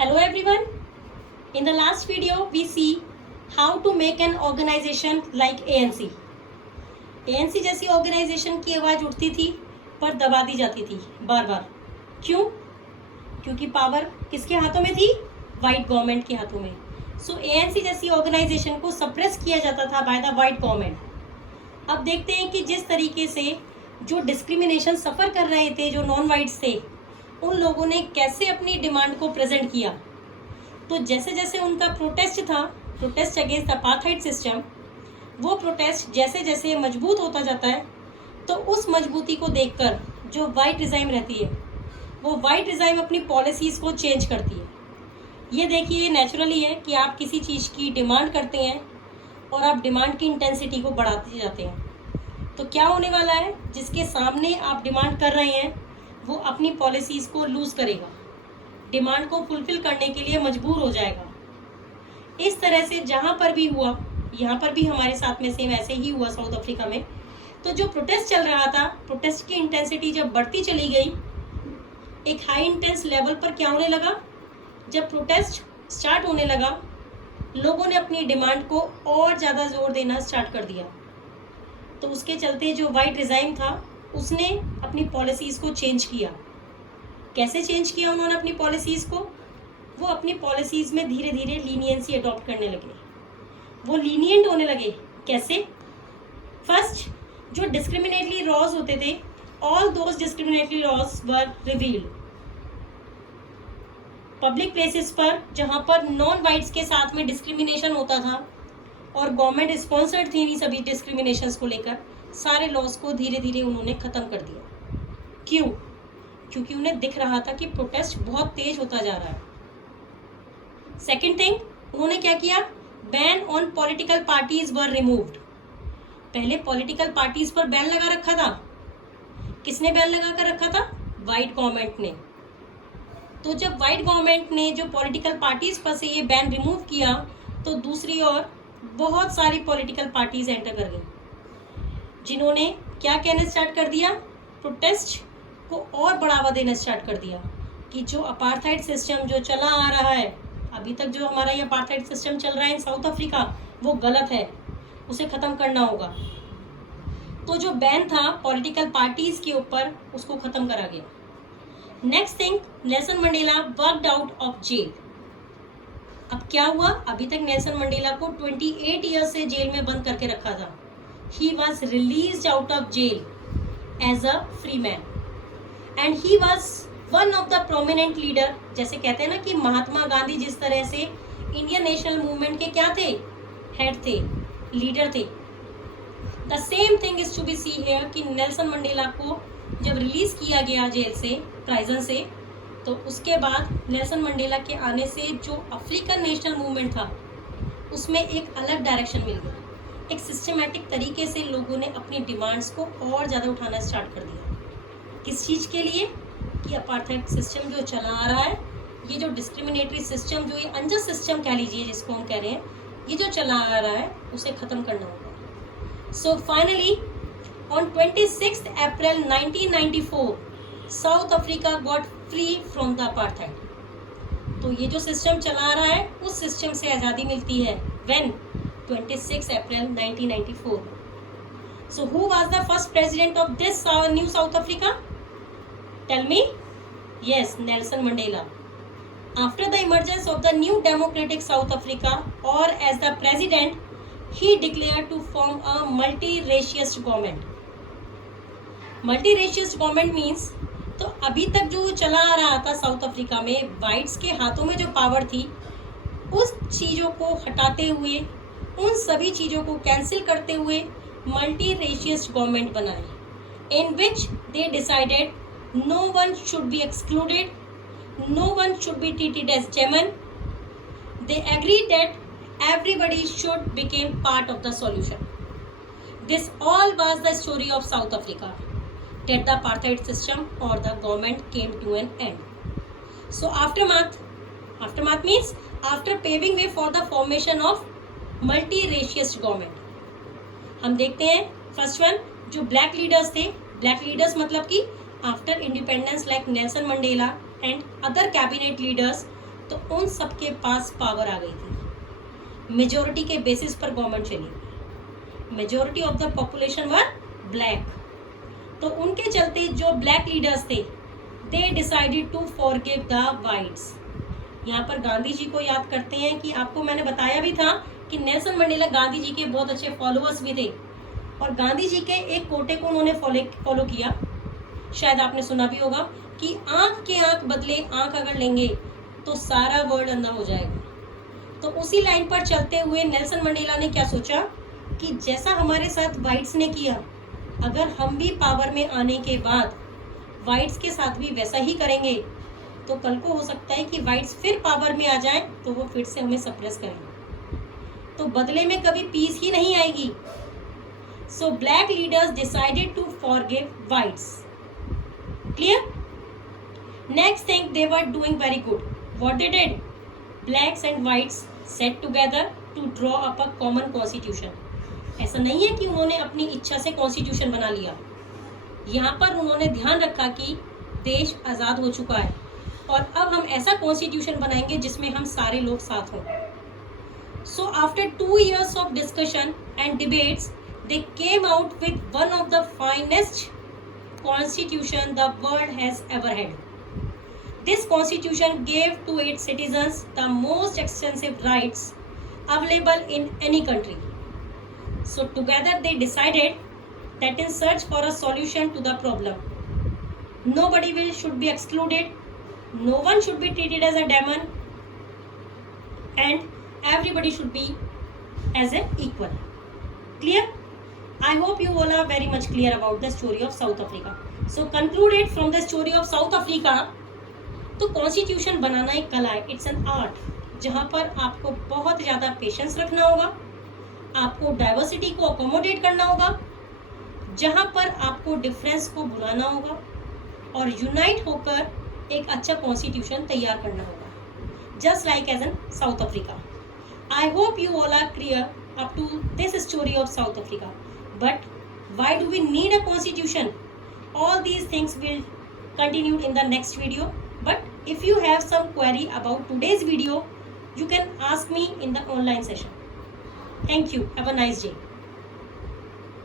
Hello everyone. In the last video we see how to make an organization like ANC. ANC जैसी organisation की आवाज़ उठती थी पर दबा दी जाती थी बार बार। क्यों? क्योंकि पावर किसके हाथों में थी? वाइट गवर्नमेंट के हाथों में। सो ANC जैसी ऑर्गेनाइजेशन को सप्रेस किया जाता था बाय द वाइट गवर्नमेंट। अब देखते हैं कि जिस तरीके से जो डिस्क्रिमिनेशन सफ़र कर रहे थे, जो नॉन वाइट्स थे, उन लोगों ने कैसे अपनी डिमांड को प्रेजेंट किया। तो जैसे जैसे उनका प्रोटेस्ट था, प्रोटेस्ट अगेंस्ट अपार्थाइड सिस्टम, वो प्रोटेस्ट जैसे जैसे मजबूत होता जाता है, तो उस मजबूती को देखकर जो वाइट रिजाइम रहती है, वो वाइट रिजाइम अपनी पॉलिसीज़ को चेंज करती है। ये देखिए, नेचुरली है कि आप किसी चीज़ की डिमांड करते हैं और आप डिमांड की इंटेंसिटी को बढ़ाते जाते हैं। तो क्या होने वाला है? जिसके सामने आप डिमांड कर रहे हैं वो अपनी पॉलिसीज़ को लूज़ करेगा, डिमांड को फुलफिल करने के लिए मजबूर हो जाएगा। इस तरह से जहाँ पर भी हुआ, यहाँ पर भी हमारे साथ में सेम ऐसे ही हुआ साउथ अफ्रीका में। तो जो प्रोटेस्ट चल रहा था, प्रोटेस्ट की इंटेंसिटी जब बढ़ती चली गई, एक हाई इंटेंस लेवल पर क्या होने लगा, जब प्रोटेस्ट स्टार्ट होने लगा, लोगों ने अपनी डिमांड को और ज़्यादा जोर देना स्टार्ट कर दिया। तो उसके चलते जो वाइट रिजाइम था उसने अपनी पॉलिसीज़ को चेंज किया। कैसे चेंज किया उन्होंने अपनी पॉलिसीज़ को? वो अपनी पॉलिसीज़ में धीरे धीरे लीनियंसी अडॉप्ट करने लगे, वो लीनियंट होने लगे। कैसे? फर्स्ट, जो डिस्क्रिमिनेटरी लॉज होते थे, all those discriminatory laws were repealed. Public places पर जहाँ पर नॉन वाइट्स के साथ में डिस्क्रिमिनेशन होता था और गवर्नमेंट स्पॉन्सर्ड थी इन सभी डिस्क्रिमिनेशंस को लेकर, सारे लॉज को धीरे धीरे उन्होंने ख़त्म कर दिया। क्यों? क्योंकि उन्हें दिख रहा था कि प्रोटेस्ट बहुत तेज होता जा रहा है। सेकेंड थिंग, उन्होंने क्या किया? Ban on political parties were removed. पहले पॉलिटिकल पार्टीज पर बैन लगा रखा था। किसने बैन लगा कर रखा था? वाइट गवर्नमेंट ने। तो जब वाइट गवर्नमेंट ने जो पॉलिटिकल पार्टीज पर से ये बैन रिमूव किया, तो दूसरी ओर बहुत सारी पॉलिटिकल पार्टीज एंटर कर गई, जिन्होंने क्या कहना स्टार्ट कर दिया? प्रोटेस्ट को और बढ़ावा देना स्टार्ट कर दिया कि जो अपार्थाइड सिस्टम जो चला आ रहा है, अभी तक जो हमारा ये अपार्थाइड सिस्टम चल रहा है इन साउथ अफ्रीका, वो गलत है, उसे ख़त्म करना होगा। तो जो बैन था पॉलिटिकल पार्टीज़ के ऊपर, उसको ख़त्म करा गया। Next thing, Nelson Mandela walked out of jail. अब क्या हुआ? अभी तक नेल्सन मंडेला को 28 ईयर्स से जेल में बंद करके रखा था। He was released out of jail as a free man and he was one of the prominent leader। जैसे कहते हैं ना कि महात्मा गांधी जिस तरह से इंडियन नेशनल मूवमेंट के क्या थे? हेड थे, लीडर थे। The same thing is to be seen here कि नेल्सन मंडेला को जब रिलीज किया गया जेल से, प्राइजन से, तो उसके बाद नेल्सन मंडेला के आने से जो अफ्रीकन नेशनल मूवमेंट था उसमें एक अलग डायरेक्शन मिल गई। एक सिस्टमैटिक तरीके से लोगों ने अपनी डिमांड्स को और ज़्यादा उठाना स्टार्ट कर दिया। किस चीज़ के लिए? कि अपार्थाइड सिस्टम जो चला आ रहा है, ये जो डिस्क्रिमिनेटरी सिस्टम, जो ये अनजस्ट सिस्टम कह लीजिए जिसको हम कह रहे हैं, ये जो चला आ रहा है, उसे ख़त्म करना होगा। So finally on 26 April 1994 south Africa got free from the apartheid. तो ये जो सिस्टम चला आ रहा है, उस सिस्टम से आज़ादी मिलती है। When? 26 April 1994. So who was the first president of this new South Africa? Tell me. Yes, Nelson Mandela. After the emergence of the new democratic South Africa, or as the president, he declared to form a multi-racial government. Multi-racial government means, तो अभी तक जो चला आ रहा था south Africa में, whites के हाथों में जो पावर थी, उस चीज़ों को हटाते हुए, उन सभी चीज़ों को कैंसिल करते हुए मल्टी रेशियस गवर्नमेंट बनाए, in which they decided no one should be excluded, no one should be treated as German. They agree that everybody should became part of the solution. This all was the story of South Africa, that the apartheid system और the government came to an end. So aftermath means after paving way for the formation of multi racial government. हम देखते हैं first one, जो black leaders थे, black leaders मतलब कि after independence like Nelson Mandela and other cabinet leaders, तो उन सबके पास पावर आ गई थी। मेजोरिटी के बेसिस पर गवर्नमेंट चली। Majority of the population were black. तो उनके चलते जो ब्लैक लीडर्स थे, they decided to forgive the whites. यहाँ पर गांधी जी को याद करते हैं कि आपको मैंने बताया भी था कि नेल्सन मंडेला गांधी जी के बहुत अच्छे फॉलोअर्स भी थे, और गांधी जी के एक कोटे को उन्होंने फॉलो किया। शायद आपने सुना भी होगा कि आंख के आंख बदले आंख अगर लेंगे तो सारा वर्ल्ड अंधा हो जाएगा। तो उसी लाइन पर चलते हुए नेल्सन मंडेला ने क्या सोचा कि जैसा हमारे साथ वाइट्स ने किया, अगर हम भी पावर में आने के बाद वाइट्स के साथ भी वैसा ही करेंगे तो कल को हो सकता है कि वाइट्स फिर पावर में आ जाएं तो वो फिर से हमें सप्रेस करेंगे, तो बदले में कभी पीस ही नहीं आएगी। So black leaders decided to forgive whites. Clear? Next thing, they were doing very good. What they did? Blacks and whites sat together to draw up a common constitution. ऐसा नहीं है कि उन्होंने अपनी इच्छा से कॉन्स्टिट्यूशन बना लिया। यहाँ पर उन्होंने ध्यान रखा कि देश आज़ाद हो चुका है और अब हम ऐसा कॉन्स्टिट्यूशन बनाएंगे जिसमें हम सारे लोग साथ हों। So after 2 years of discussion and debates, they came out with one of the finest constitution the world has ever had. This constitution gave to its citizens the most extensive rights available in any country. So together they decided that in search for a solution to the problem, nobody should be excluded, no one should be treated as a demon, and everybody should be as an equal. Clear? I hope you all are very much clear about the story of South Africa. So concluded from the story of South Africa, तो constitution बनाना एक कला है, it's an art, जहाँ पर आपको बहुत ज़्यादा patience रखना होगा, आपको डाइवर्सिटी को अकोमोडेट करना होगा, जहां पर आपको डिफरेंस को बुलाना होगा और यूनाइट होकर एक अच्छा कॉन्स्टिट्यूशन तैयार करना होगा, just like as an South Africa. I hope you all are clear up to this story of South Africa. But why do we need a constitution? All these things will continue in the next video, but if you have some query about today's video, you can ask me in the online session. Thank you. Have a nice day.